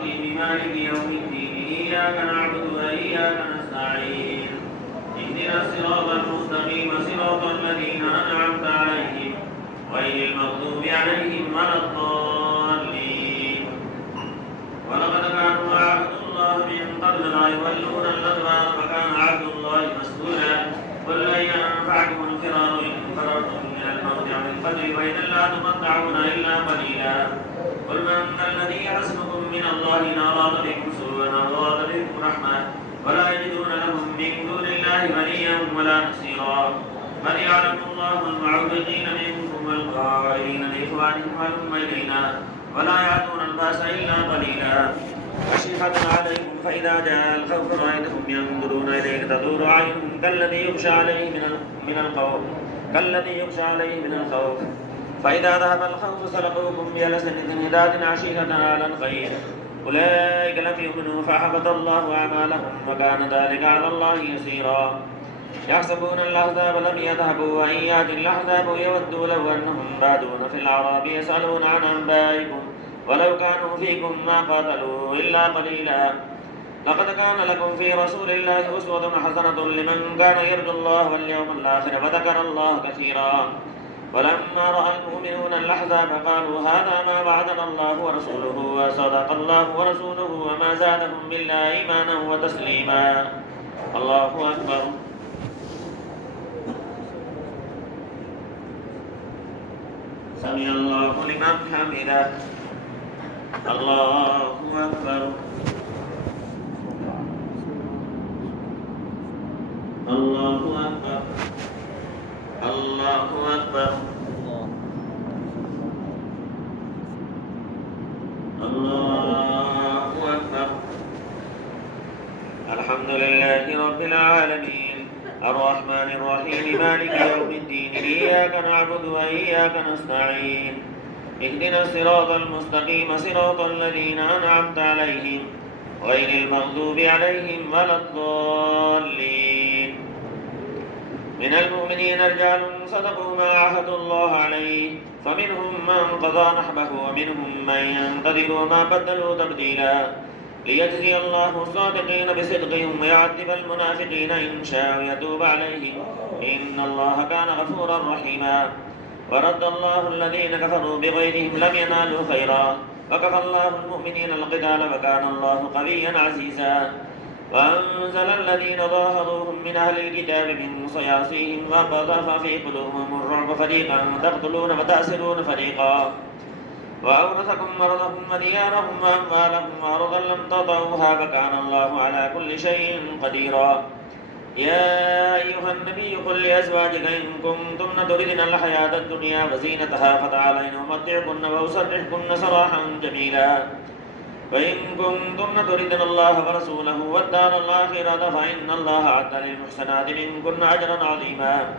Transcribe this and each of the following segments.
الرحيم مالك يوم الدين إياك نعبد وإياك نستعين اهدنا الصراط المستقيم صراط الذين أنعمت عليهم غير المغضوب عليهم ولا الضالين ولقد كانوا عبدوا الله من قبل لا يولون الأدبار وكان عبد الله مسؤولا قل لن ينفعكم الفرار إن فررتم من الموت عن القتل وإذا لا تمتعون إلا قليلا قل من ذا الذي يعصمكم من الله إن أراد بكم سوءا أو أراد بكم رحمة ولا يجدون لهم من دون الله وليا ولا نصيرا قد يعلم الله المعوقين منكم والقائلين لإخوانهم هلم إلينا ولا يأتون الباس إلا قليلا أشحة عليكم فإذا جاء الخوف رأيتهم ينظرون إليك تدور أعينهم كالذي يخشى عليه من الخوف فإذا ذهب الخوف سلقوكم بألسنة هداد عشيرة على الخير أولئك لم يؤمنوا فحبط الله أعمالهم وكان ذلك على الله يسيرا يحسبون الأحزاب لم يذهبوا وإن يأتي الأحزاب يودوا لو أنهم بادون في الأعراب يسألون عن أنبائكم ولو كانوا فيكم ما قاتلوا إلا قليلا لقد كان لكم في رسول الله أسوة حسنة لمن كان يرجو الله واليوم الآخر وذكر الله كثيرا ولما رأى المؤمنون الأحزاب قالوا هذا ما وعدنا الله ورسوله وصدق الله ورسوله وما زادهم بالله إيمانا وتسليما الله أكبر سمع الله لمن حمده الله أكبر الله أكبر الله أكبر الله أكبر الحمد لله رب العالمين الرحمن الرحيم مالك يوم الدين إياك نعبد وإياك نستعين اهدنا الصراط المستقيم صراط الذين أنعمت عليهم غير المغضوب عليهم ولا الضالين من المؤمنين رجال صدقوا ما عاهدوا الله عليه فمنهم من قضى نحبه ومنهم من ينتظر وما بدلوا تبديلا ليجزي الله الصادقين بصدقهم ويعذب المنافقين إن شاء ويتوب عليهم إن الله كان غفورا رحيما ورد الله الذين كفروا بغيرهم لم ينالوا خيرا وكفى الله المؤمنين القتال وكان الله قويا عزيزا وأنزل الذين ظاهروهم من أهل الكتاب من صياصيهم وقذف في قلوبهم الرعب فريقا تقتلون وتأسرون فريقا وأورثكم أرضهم وديارهم وأموالهم وأرضا لم تطئوها وكان الله على كل شيء قديرا يا أيها النبي قل لأزواجك إن كنتن تردن الحياة الدنيا وزينتها فتعالين أمتعكن وأسرحكن سراحا جميلا وإن كنتن تردن الله ورسوله والدار الآخرة فإن الله أعد للمحسنات منكن أجرا عظيما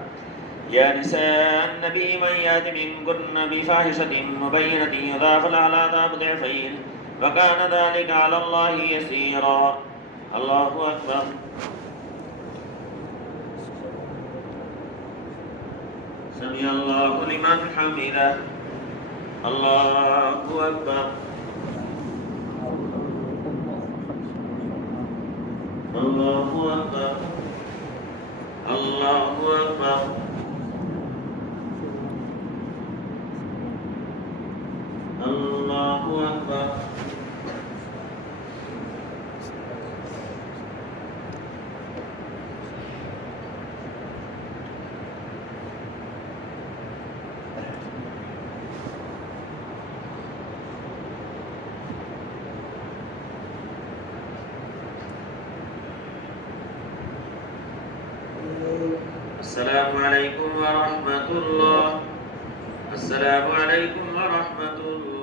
يا نساء النبي من يأت منكن بفاحشة مبينة يضاعف لها العذاب ضعفين وكان ذلك على الله يسيرا الله أكبر سمع الله لمن حمده الله أكبر الله أكبر الله أكبر الله أكبر السلام عليكم ورحمة الله. السلام عليكم ورحمة الله.